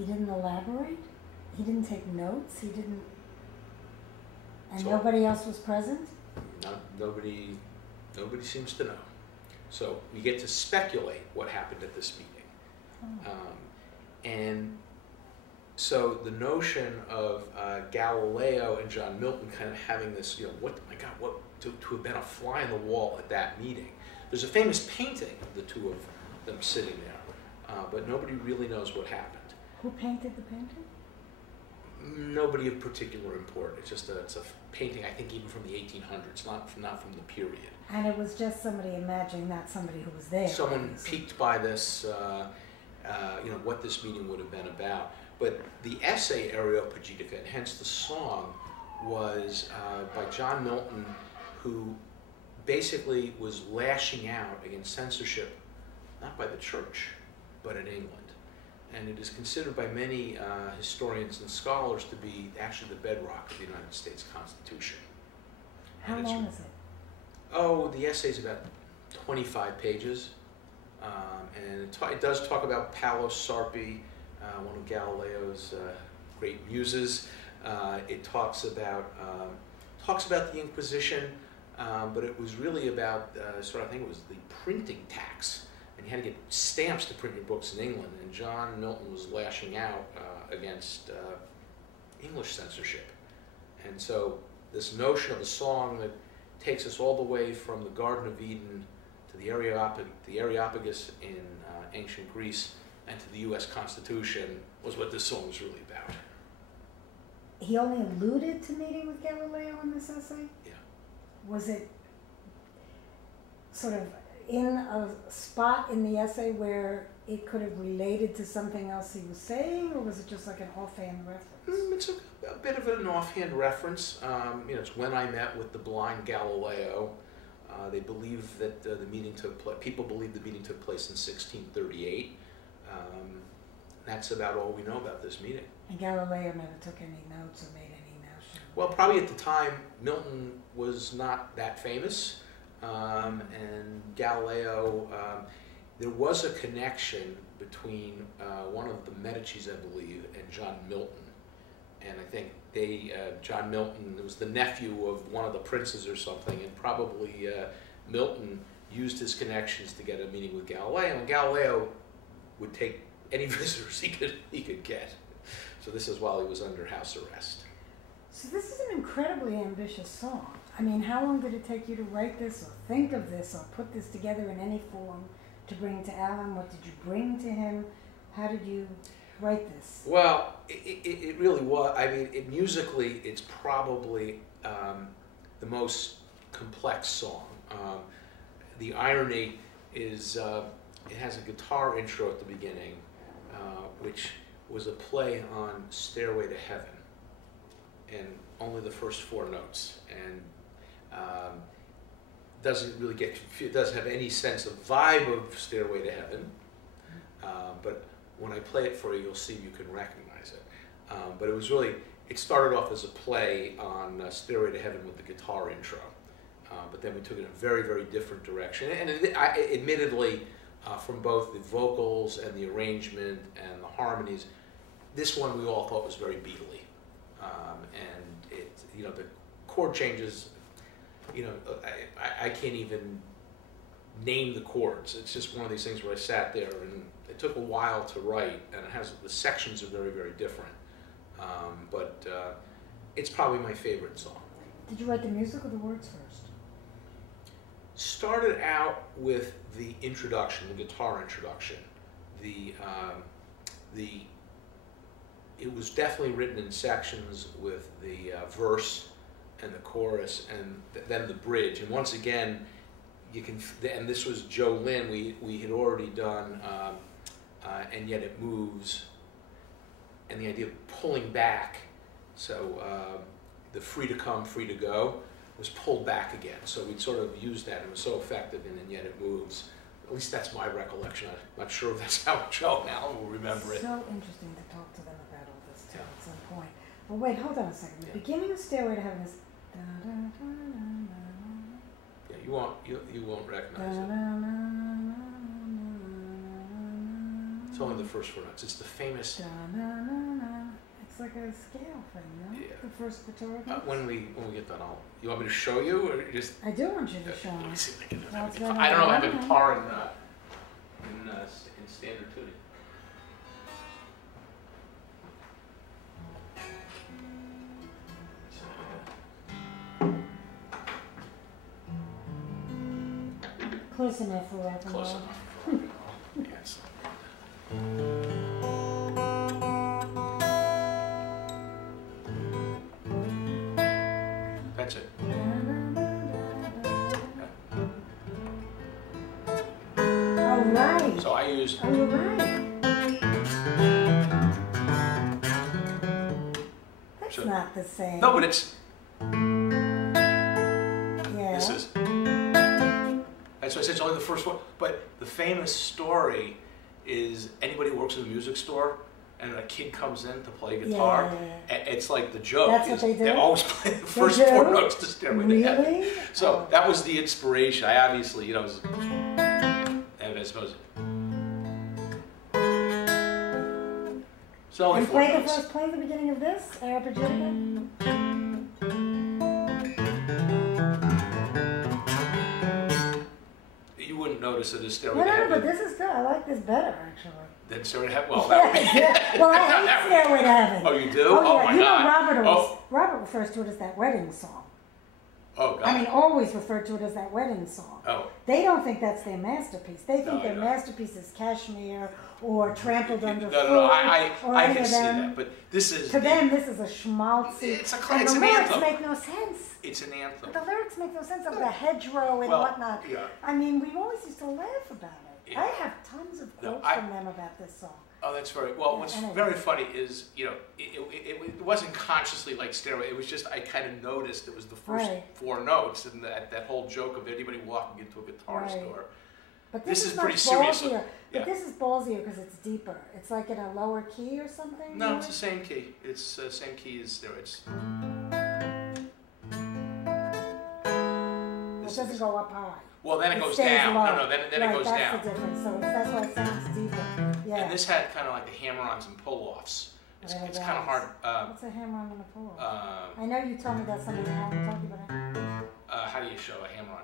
He didn't elaborate? He didn't take notes? He didn't... And So, nobody else was present? Nobody seems to know. So we get to speculate what happened at this meeting. And so the notion of Galileo and John Milton kind of having this, what to have been a fly on the wall at that meeting. There's a famous painting of the two of them sitting there, but nobody really knows what happened. Who painted the painting? Nobody of particular import. It's a painting, I think, even from the 1800s, not from the period. And it was just somebody imagining, not somebody who was there. Someone piqued by this, what this meeting would have been about. But the essay Areopagitica, and hence the song, was by John Milton, who basically was lashing out against censorship, not by the church, but in England. And it is considered by many historians and scholars to be actually the bedrock of the United States Constitution. How long is it? Oh, the essay is about 25 pages. And it does talk about Paolo Sarpi, one of Galileo's great muses. It talks about the Inquisition, but it was really about I think it was the printing tax. And you had to get stamps to print your books in England, and John Milton was lashing out against English censorship. And so this notion of a song that takes us all the way from the Garden of Eden to the Areopagus in ancient Greece and to the U.S. Constitution was what this song was really about. He only alluded to meeting with Galileo in this essay? Yeah. Was it sort of in a spot in the essay where it could have related to something else he was saying, or was it just like an offhand reference? It's a bit of an offhand reference. It's when I met with the blind Galileo. They believe that the meeting took place. People believe the meeting took place in 1638. That's about all we know about this meeting. And Galileo never took any notes or made any notion. Well, probably at the time, Milton was not that famous. And Galileo, there was a connection between one of the Medicis, I believe, and John Milton. And I think John Milton was the nephew of one of the princes or something, and probably Milton used his connections to get a meeting with Galileo, and Galileo would take any visitors he could get. So this is while he was under house arrest. So this is an incredibly ambitious song. I mean, how long did it take you to write this, or think of this, or put this together in any form to bring to Alan? What did you bring to him? How did you write this? Well, it really was. I mean, musically, it's probably the most complex song. The irony is it has a guitar intro at the beginning, which was a play on Stairway to Heaven, and only the first 4 notes, and doesn't really get confused, doesn't have any sense of vibe of Stairway to Heaven, but when I play it for you, you'll see you can recognize it. But it was really, it started off as a play on Stairway to Heaven with the guitar intro, but then we took it in a very, very different direction, and admittedly, from both the vocals and the arrangement and the harmonies, this one we all thought was very Beatley, and it, the chord changes, I can't even name the chords. It's just one of these things where I sat there, and it took a while to write, and the sections are very, very different, but it's probably my favorite song. Did you write the music or the words first? Started out with the introduction, the guitar introduction. It was definitely written in sections with the verse and the chorus, and then the bridge. And once again, and this was Joe Lynn. We had already done, and yet it moves, and the idea of pulling back. So the free to come, free to go was pulled back again. So we'd sort of used that. It was so effective, and yet it moves. At least that's my recollection. I'm not sure if that's how Joe and Alan will remember it. So interesting to talk to them about all this too, at some point. But wait, hold on a second. The beginning of Stairway to Heaven is da, da, da, da, da. Yeah, you won't recognize it. It's It's only the first 4 notes. It's the famous. Da, na, na, na. It's like a scale thing, no? Yeah. The first guitar. When we get done, you want me to show you, or just? I do want you to show Let me. me see if I can. Well, I don't know. I have a guitar in standard tuning. Close enough for rock and roll. Close enough. Yes. That's it. All right. So I use. Oh, you're right. That's not the same. No, but it's. Yeah. This is. That's why I said it's only the first one. But the famous story is anybody who works in a music store and a kid comes in to play guitar, it's like the joke. That's what they do? They always play the first 4 notes to Stairway to Heaven. Really? So that was the inspiration. I obviously, was, I suppose. So only And 4 play notes. play the beginning of this, Arpeggio. You wouldn't notice it as Stairway No, to no, Heaven. but this is good. I like this better, actually. Then Stairway to Heaven. Well, that would be. Well, I hate Stairway to Heaven. Oh, you do? Oh, Oh yeah. my You know, God. Robert refers to it as that wedding song. Oh God. I mean, always referred to it as that wedding song. Oh. They don't think that's their masterpiece. They think No, their no. masterpiece is Cashmere or Trampled Underfoot. No, or I any can of see them. that, but this is. To them, this is a schmaltzy. It's and it's the an lyrics anthem. make no sense. It's an anthem. But the lyrics make no sense of the hedgerow and Well, whatnot. yeah. I mean, we always used to laugh about it. Yeah. I have tons of No, quotes from them about this song. Oh, that's very well. What's Anyway. very funny is it wasn't consciously like Stairway. It was just I kind of noticed it was the first Right. 4 notes, and that whole joke of anybody walking into a guitar Right. store. But This this is much pretty serious. ballsier. Yeah. But this is ballsier because it's deeper. It's like in a lower key or something. No, maybe? it's the same key. It's the same key as Stairway. It's. It doesn't go up high. Well, then it goes stays down. low. No, then right, it goes that's down. the difference. So that's why it sounds deeper. Yeah. And this had kind of like the hammer-ons and pull-offs. It's Whatever it's that kind of is. hard. What's a hammer on a pull? Uh, I know you told me that's something I haven't told you, but how do you show a hammer-on?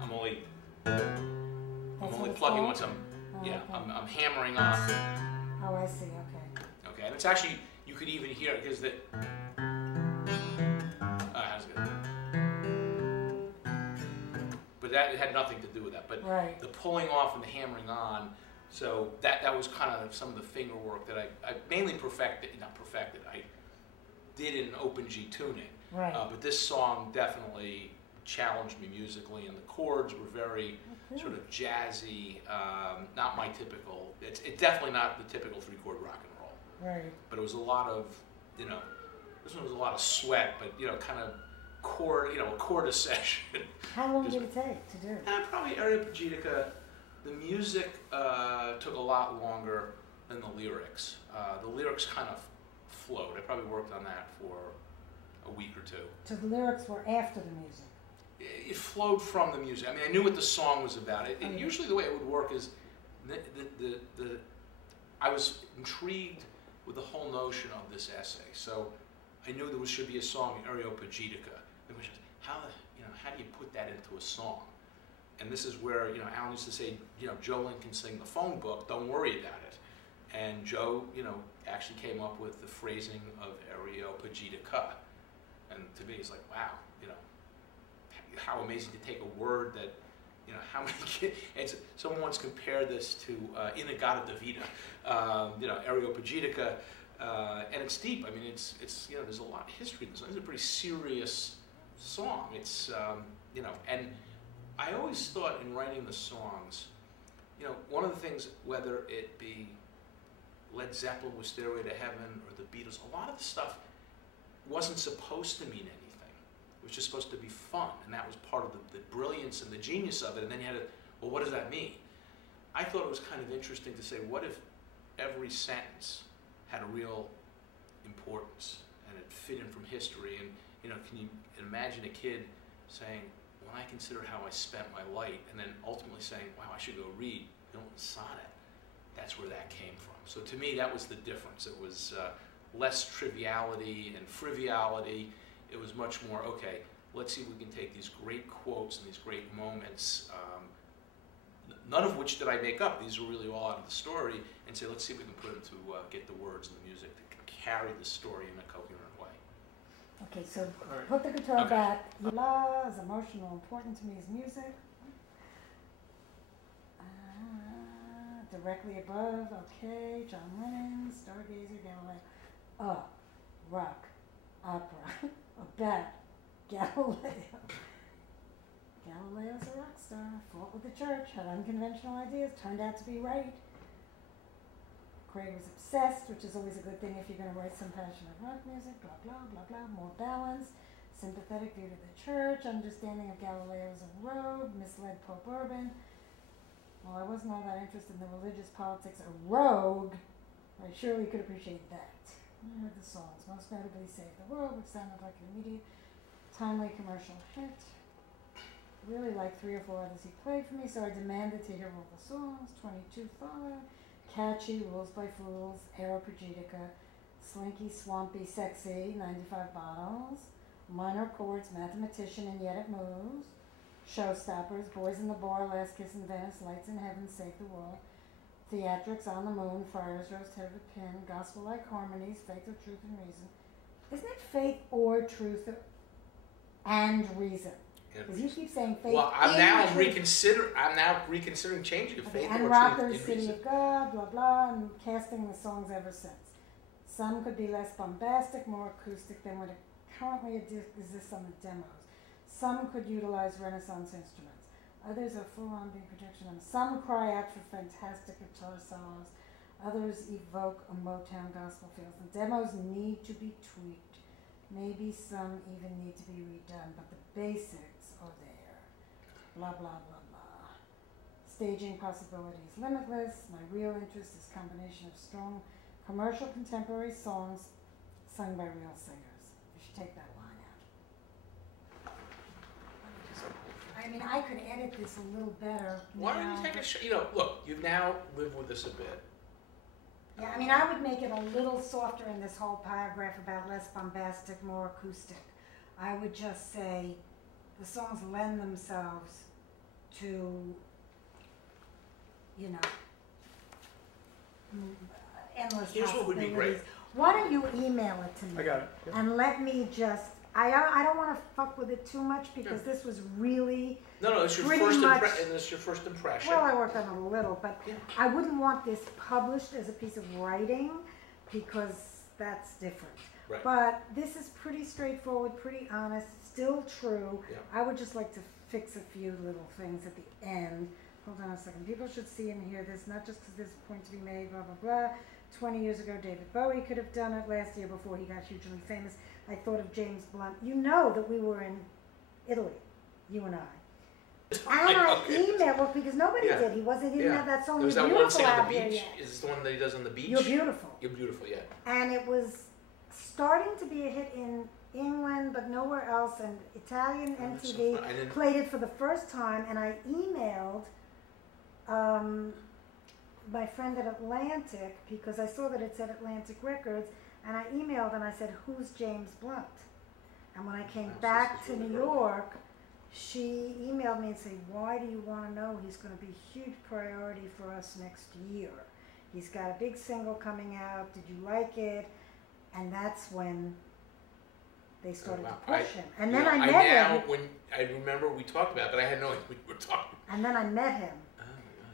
I'm only what plugging it's once I'm. Oh, Yeah, okay. I'm hammering on. Oh, I see. Okay. Okay, and it's actually you could even hear it because the. That's good. But that it had nothing to do with that. But Right. the pulling off and the hammering on, so that was kind of some of the finger work that I mainly not perfected. I did in open G tuning. Right. But this song definitely challenged me musically, and the chords were very Okay. sort of jazzy, not my typical. It's definitely not the typical 3-chord rock and roll. Right. But it was a lot of, this one was a lot of sweat, but kind of a chord session. How long did it take to do? Probably Areopagitica. The music took a lot longer than the lyrics. The lyrics kind of flowed. I probably worked on that for a week or 2. So the lyrics were after the music. It flowed from the music. I mean, I knew what the song was about. Okay. Usually the way it would work is, I was intrigued with the whole notion of this essay. So I knew there should be a song, Areopagitica. It was just, how do you put that into a song? And this is where, Alan used to say, Joe Lynn can sing the phone book, don't worry about it. And Joe, actually came up with the phrasing of Areopagitica. And to me, it's like, wow, how amazing to take a word that, how many kids, and someone once compared this to Inagata Davida, Areopagitica, and it's deep. I mean, it's there's a lot of history in this. It's a pretty serious song. It's, and I always thought in writing the songs, one of the things, whether it be Led Zeppelin with Stairway to Heaven or the Beatles, a lot of the stuff wasn't supposed to mean anything. It was just supposed to be fun, and that was part of the brilliance and the genius of it. And then you had to, well, what does that mean? I thought it was kind of interesting to say, what if every sentence had a real importance and it fit in from history? And can you imagine a kid saying, when I consider how I spent my life, and then ultimately saying, wow, I should go read Milton sonnet, that's where that came from. So to me, that was the difference. It was less triviality and frivolity. It was much more, okay, let's see if we can take these great quotes and these great moments, none of which did I make up. These were really all out of the story, and say, let's see if we can put them to get the words and the music that can carry the story in a coherent way. Okay, so put the guitar back. La is emotional, important to me is music. Directly above, okay, John Lennon, Stargazer, Galileo. Rock, opera, about Galileo. Galileo's a rock star, fought with the church, had unconventional ideas, turned out to be right. Craig was obsessed, which is always a good thing if you're going to write some passionate rock music, blah, blah, blah, blah, more balance, sympathetic view to the church, understanding of Galileo as a rogue, misled Pope Urban. Well, I wasn't all that interested in the religious politics, a rogue, I surely could appreciate that. I heard the songs, most notably Save the World, which sounded like an immediate, timely commercial hit. Really liked 3 or 4 others he played for me, so I demanded to hear all the songs. 22 followed. Catchy, Rules by Fools, Aeropagitica, Slinky, Swampy, Sexy, 95 Bottles, Minor Chords, Mathematician, and Yet It Moves, Showstoppers, Boys in the Bar, Last Kiss in Venice, Lights in Heaven, Save the World, Theatrics, On the Moon, Friars Roast, Head of a Pin, Gospel-like Harmonies, Faith or Truth and Reason. Isn't it Faith or Truth and Reason? Because you keep saying faith. Well, I'm now reconsidering changing it. Faith and or Rockers, Truth and City Reason. of God, blah blah, and casting the songs ever since. Some could be less bombastic, more acoustic than what currently exists on the demos. Some could utilize Renaissance instruments. Others are full-on being projection. And some cry out for fantastic guitar solos. Others evoke a Motown gospel feel. The demos need to be tweaked. Maybe some even need to be redone, but the basics are there. Blah, blah, blah, blah. Staging possibilities limitless. My real interest is combination of strong commercial contemporary songs sung by real singers. You should take that line out. I mean, I could edit this a little better. Why don't you take a look, you've now lived with us a bit. Yeah, I mean, I would make it a little softer in this whole paragraph about less bombastic, more acoustic. I would just say the songs lend themselves to, you know, endless Here's what would be great. Why don't you email it to me? I got it. Yep. And let me just, I don't want to fuck with it too much because this was really it's your pretty first much, it's your first impression. well, I worked on it a little, but I wouldn't want this published as a piece of writing because that's different. Right. But this is pretty straightforward, pretty honest, still true. Yeah. I would just like to fix a few little things at the end. Hold on a second. People should see and hear this, not just because there's a point to be made, blah, blah, blah. 20 years ago, David Bowie could have done it. Last year, before he got hugely famous, I thought of James Blunt. You know that we were in Italy, you and I. And I emailed, well, because nobody did. He didn't have that song, You're That one Beautiful scene on out the here beach. yet. Is this the one that he does on the beach? You're Beautiful. You're Beautiful, yeah. And it was starting to be a hit in England, but nowhere else. And Italian MTV played it for the first time. And I emailed my friend at Atlantic, because I saw that it said Atlantic Records, and I emailed and I said, who's James Blunt? And when I came back to New York, she emailed me and said, why do you want to know? He's going to be a huge priority for us next year. He's got a big single coming out. Did you like it? And that's when they started to push him. And then I met him. I remember we talked about it, but I had no idea we were talking. And then I met him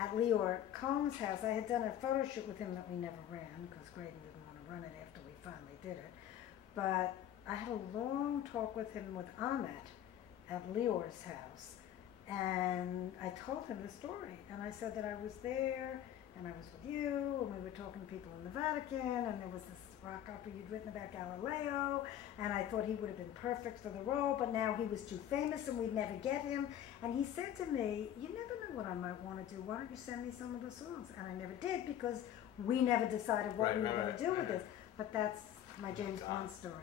at Leor Cohn's house. I had done a photo shoot with him that we never ran because Graydon didn't want to run it after we finally did it. But I had a long talk with him with Ahmet at Leor's house. And I told him the story. And I said that I was there and I was with you, and we were talking to people in the Vatican, and there was this rock opera you'd written about Galileo, and I thought he would have been perfect for the role, but now he was too famous and we'd never get him. And he said to me, you never know what I might want to do. Why don't you send me some of the songs? And I never did because we never decided what we were going to do with this. But that's my James Bond story.